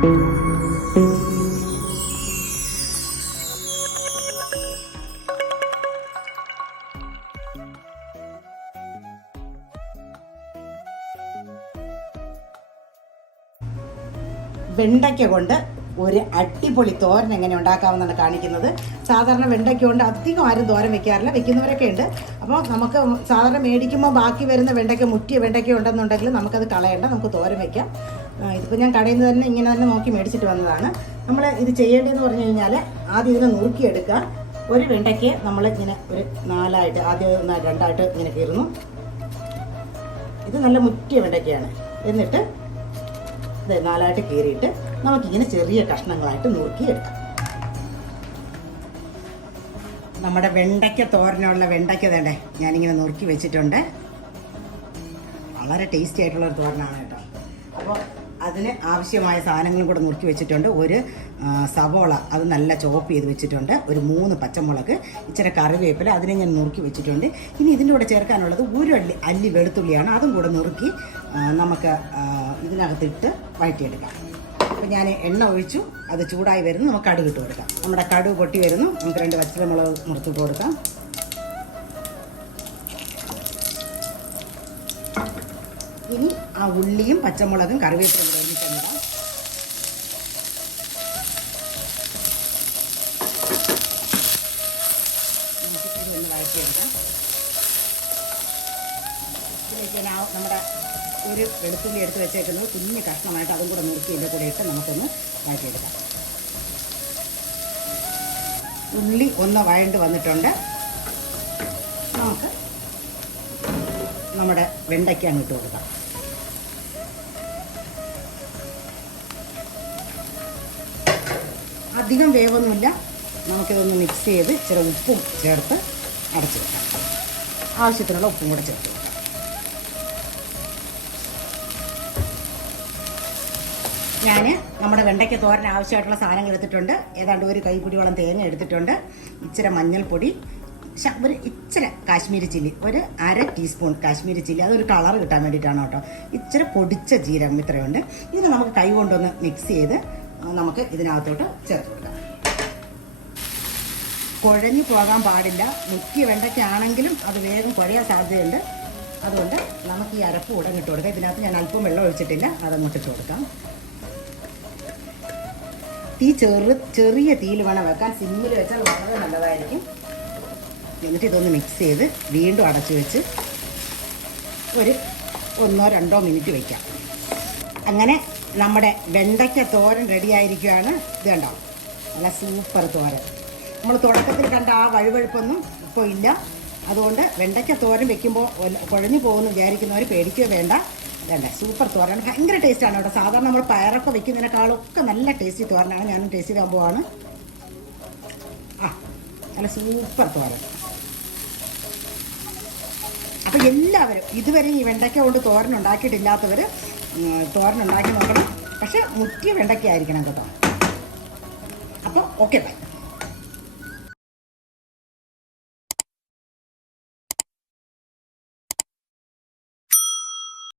വെണ്ടയ്ക്ക കൊണ്ട് ഒരു അടിപൊളി തോരൻ എങ്ങനെ ഉണ്ടാക്കാമെന്നാണ് കാണിക്കുന്നത്. സാധാരണ വെണ്ടയ്ക്ക കൊണ്ട് അധികം ആരും തോരൻ വെക്കാറില്ല, വെക്കുന്നവരൊക്കെ ഉണ്ട്. അപ്പോൾ നമുക്ക് സാധാരണ മേടിക്കുമ്പോൾ ബാക്കി വരുന്ന വെണ്ടയ്ക്ക, മുറ്റിയ വെണ്ടയ്ക്ക ഉണ്ടെന്നുണ്ടെങ്കിൽ നമുക്കത് കളയണ്ട, നമുക്ക് തോരൻ വയ്ക്കാം. ഇതിപ്പോൾ ഞാൻ കടയിൽ നിന്ന് തന്നെ ഇങ്ങനെ തന്നെ നോക്കി മേടിച്ചിട്ട് വന്നതാണ്. നമ്മൾ ഇത് ചെയ്യേണ്ടതെന്ന് പറഞ്ഞു കഴിഞ്ഞാൽ ആദ്യം ഇതിനെ നുറുക്കിയെടുക്കുക. ഒരു വെണ്ടയ്ക്ക് നമ്മൾ ഇങ്ങനെ ഒരു 4ആയിട്ട്, ആദ്യം 2ആയിട്ട് ഇങ്ങനെ കീറുന്നു. ഇത് നല്ല മുറ്റിയ വെണ്ടയ്ക്കയാണ്. എന്നിട്ട് 4ആയിട്ട് കീറിയിട്ട് നമുക്കിങ്ങനെ ചെറിയ കഷ്ണങ്ങളായിട്ട് നുറുക്കിയെടുക്കാം. നമ്മുടെ വെണ്ടയ്ക്ക തോരനുള്ള വെണ്ടയ്ക്ക തന്നെ ഞാനിങ്ങനെ നുറുക്കി വെച്ചിട്ടുണ്ട്. വളരെ ടേസ്റ്റി ആയിട്ടുള്ളൊരു തോരനാണ് കേട്ടോ. അപ്പോൾ അതിന് ആവശ്യമായ സാധനങ്ങളും കൂടെ നുറുക്കി വെച്ചിട്ടുണ്ട്. ഒരു സവോള അത് നല്ല ചോപ്പ് ചെയ്ത് വെച്ചിട്ടുണ്ട്. ഒരു 3 പച്ചമുളക്, ഇച്ചിരി കറിവേപ്പില അതിനെ ഞാൻ നുറുക്കി വെച്ചിട്ടുണ്ട്. ഇനി ഇതിൻ്റെ കൂടെ ചേർക്കാനുള്ളത് ഒരു അല്ലി വെളുത്തുള്ളിയാണ്. അതും കൂടെ നുറുക്കി നമുക്ക് ഇതിനകത്തിട്ട് വഴറ്റിയെടുക്കാം. അപ്പോൾ ഞാൻ എണ്ണ ഒഴിച്ചു, അത് ചൂടായി വരുന്നു. നമുക്ക് കടുക് ഇട്ട് കൊടുക്കാം. നമ്മുടെ കടുക് പൊട്ടി വരുന്നു. നമുക്ക് 2 പച്ചമുളക് മുറിച്ചിട്ട് കൊടുക്കാം. ഇനി ആ ഉള്ളിയും പച്ചമുളകും കറിവേപ്പിലും കൂടെ ഒന്നിച്ചിടാം. നമുക്ക് ഇതൊന്ന് വഴറ്റിയെടുക്കാം. ഇതിലേക്ക് നമ്മുടെ ഒരു വെളുത്തുള്ളി എടുത്ത് വെച്ചേക്കുന്നത് കുഞ്ഞ് കഷ്ണമായിട്ട് അതും കൂടെ നുറുക്കി ഇതിൻ്റെ കൂടെ ഇട്ട് നമുക്കൊന്ന് വഴറ്റിയെടുക്കാം. ഉള്ളി ഒന്ന് വഴണ്ട് വന്നിട്ടുണ്ട്. നമുക്ക് നമ്മുടെ വെണ്ടയ്ക്ക അങ്ങോട്ട് കൊടുക്കാം. അധികം വേവൊന്നുമില്ല. നമുക്കിതൊന്ന് മിക്സ് ചെയ്ത് ഇച്ചിരി ഉപ്പും ചേർത്ത് അടച്ചു വെക്കാം. ആവശ്യത്തിനുള്ള ഉപ്പും കൂടെ ചേർത്ത് വെക്കാം. ഞാൻ നമ്മുടെ വെണ്ടയ്ക്ക തോരൻ ആവശ്യമായിട്ടുള്ള സാധനങ്ങൾ എടുത്തിട്ടുണ്ട്. ഏതാണ്ട് ഒരു കൈപ്പിടിയോളം തേങ്ങ എടുത്തിട്ടുണ്ട്. ഇച്ചിരി മഞ്ഞൾപ്പൊടി, ഒരു ഇച്ചിരി കാശ്മീരി ചില്ലി, ഒരു 1/2 ടീസ്പൂൺ കാശ്മീരി ചില്ലി, അതൊരു കളർ കിട്ടാൻ വേണ്ടിയിട്ടാണ് കേട്ടോ. ഇച്ചിരി പൊടിച്ച ജീരകം ഇത്രയുണ്ട്. ഇതിന് നമുക്ക് കൈ കൊണ്ടൊന്ന് മിക്സ് ചെയ്ത് നമുക്ക് ഇതിനകത്തോട്ട് ചേർത്ത് കൊടുക്കാം. കുഴഞ്ഞു പോകാൻ പാടില്ല. മുറ്റിയ വെണ്ടയ്ക്കാണെങ്കിലും അത് വേഗം കുഴയാൻ സാധ്യതയുണ്ട്. അതുകൊണ്ട് നമുക്ക് ഈ അരപ്പ് കൂടെ ഇട്ട് കൊടുക്കാം. ഇതിനകത്ത് ഞാൻ അല്പം വെള്ളം ഒഴിച്ചിട്ടില്ല, അതങ്ങോട്ട് ഇട്ട് കൊടുക്കാം. തീ ചെറിയ തീയിൽ വേണം വെക്കാൻ. സിമ്മിൽ വെച്ചാൽ വളരെ നല്ലതായിരിക്കും. എന്നിട്ട് ഇതൊന്ന് മിക്സ് ചെയ്ത് വീണ്ടും അടച്ചു വെച്ച് ഒരു 1-2 മിനിറ്റ് വയ്ക്കാം. അങ്ങനെ നമ്മുടെ വെണ്ടയ്ക്ക തോരൻ റെഡിയായിരിക്കുകയാണ്. ഇത് കണ്ടോ, നല്ല സൂപ്പർ തോരൻ. നമ്മൾ തുടക്കത്തിൽ കണ്ട ആ വഴുവഴുപ്പൊന്നും ഇപ്പോൾ ഇല്ല. അതുകൊണ്ട് വെണ്ടയ്ക്ക തോരൻ വെക്കുമ്പോൾ കുഴഞ്ഞു പോകുമെന്ന് വിചാരിക്കുന്നവർ പേടിക്കുക വേണ്ട. ഇതല്ല, സൂപ്പർ തോരനാണ്. ഭയങ്കര ടേസ്റ്റാണ് കേട്ടോ. സാധാരണ നമ്മൾ പയറൊക്കെ വെക്കുന്നതിനേക്കാളൊക്കെ നല്ല ടേസ്റ്റി തോരനാണ്. ഞാനും ടേസ്റ്റ് ചെയ്താൽ പോവാണ്. നല്ല സൂപ്പർ തോരൻ. അപ്പോൾ എല്ലാവരും ഇതുവരെ ഈ വെണ്ടയ്ക്ക കൊണ്ട് തോരൻ ഉണ്ടാക്കിയിട്ടില്ലാത്തവർ തോരൻ ഉണ്ടാക്കി നോക്കണം. പക്ഷേ മുറ്റിയ വെണ്ടയ്ക്ക ആയിരിക്കണം കേട്ടോ. അപ്പോൾ ഓക്കെ ബൈ.